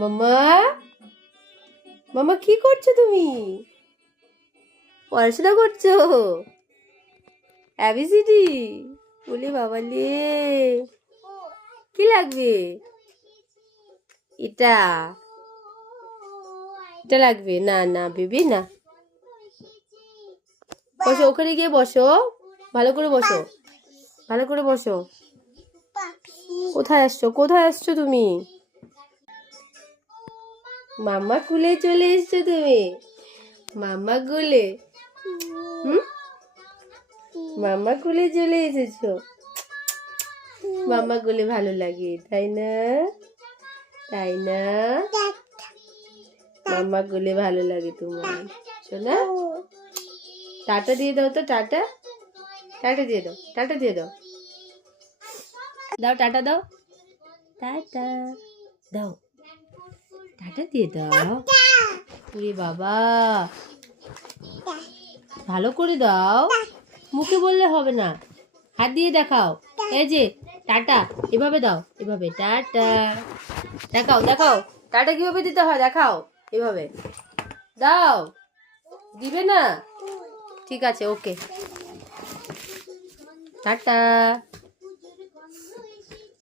মাম্মা, মাম্মা কি করছো তুমি? পড়াশোনা করছো? এবিসিডি? বলি বাবা লে, কি লাগবে? এটা এটা লাগবে না? না বেবি না, বসো ওখানে গিয়ে বসো, ভালো করে বসো, ভালো করে বসো। কোথায় আসছো, কোথায় আসছো তুমি? মাম্মা কুলে চলে এসছো তুমি, মাম্মা কুলে। মাম্মা কুলে চলে এসেছো। মাম্মা কুলে ভালো লাগে তাই না? তাই না? মাম্মা কুলে ভালো লাগে তোমার শোনা? টাটা দিয়ে দাও তো, টাটা, টাটা দিয়ে দাও, টাটা দিয়ে দাও, দাও টাটা দাও, টাটা দাও, টাটা দিয়ে দাও। ওরে বাবা, ভালো করে দাও, মুখে বললে হবে না, হাত দিয়ে দেখাও। এই যে টাটা, এভাবে দাও, এভাবে টাটা দেখাও, দেখাও টাটা কিভাবে দিতে হয় দেখাও, এভাবে দাও। দিবে না? ঠিক আছে, ওকে, টাটা।